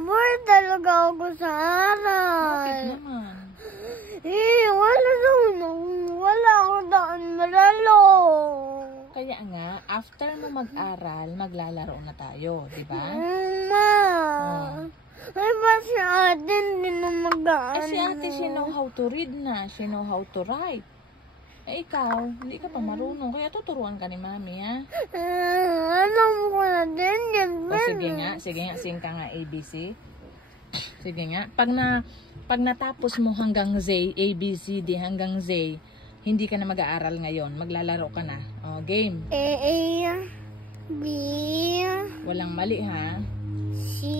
Bored talaga ako sa aral. Bakit naman? Wala ako daan malalo. Kaya nga, after mo mag-aral, maglalaro na tayo, di ba? Ma, Oh. ay ba si ate hindi na mag-aano? Si ate, she know how to read na. She know how to write. Ikaw, hindi ka pa marunong. Kaya tuturuan ka ni mami, ha? Alam ko na din yan. O sige nga, sing ka nga ABC. Sige nga. Pag natapos mo hanggang Z, A, B, C, D, hanggang Z, hindi ka na mag-aaral ngayon. Maglalaro ka na. O, game. A, B, Walang mali, ha? C,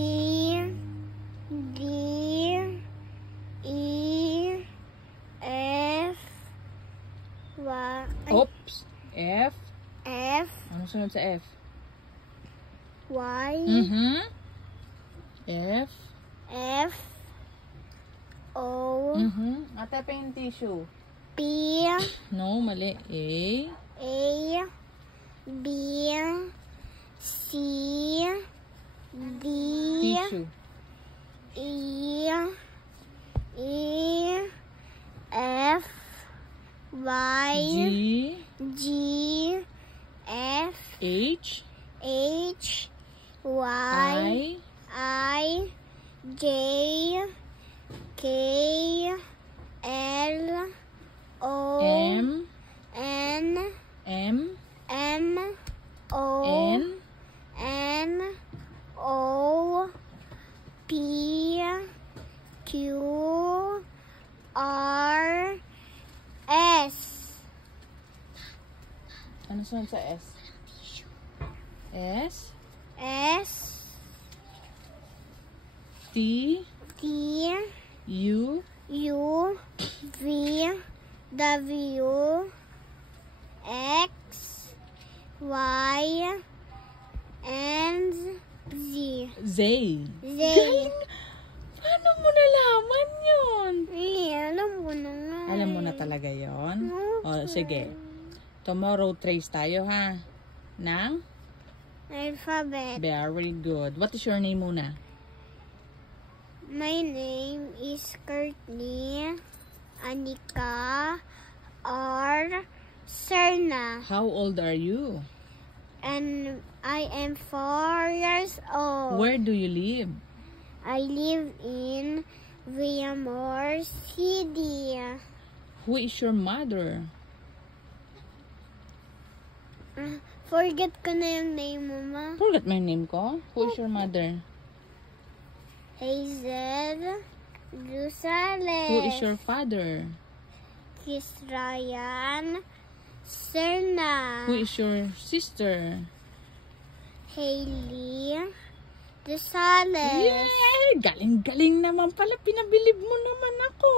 D, E, F, Y, Oops. F. F, Ano sunod sa F? Y, F. F, O, Ate, pa yung tissue. P, No, mali. A, B, C, D, Tissue. E, F, Y, G. G, F, H. H, Y, I, J, K, L, O, M. N, M. M, O, N. N, O, P, Q, R, S. Ano sunod sa S? S. S, T. T, U. U, V, W, X, Y, and Z. Z. Z. Galing! Paano mo nalaman yun? Alam ko na nga. Alam mo na talaga yon. O, sige. Tomorrow trace tayo, ha? Nang? Alphabet. Very good. What is your name muna? My name is Courtney Anika R. Serna, How old are you? and I am 4 years old. Where do you live? I live in Villamor City. Who is your mother? Forget ko na yung name mo, ma. Forgot my name ko. Who is your mother? Hazel Lusales. Who is your father? Kiss Ryan Serna. Who is your sister? Hailey Desales. Yay! Galing-galing naman pala. Pinabilib mo naman ako.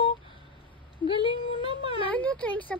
Galing mo naman. Ano to yung sa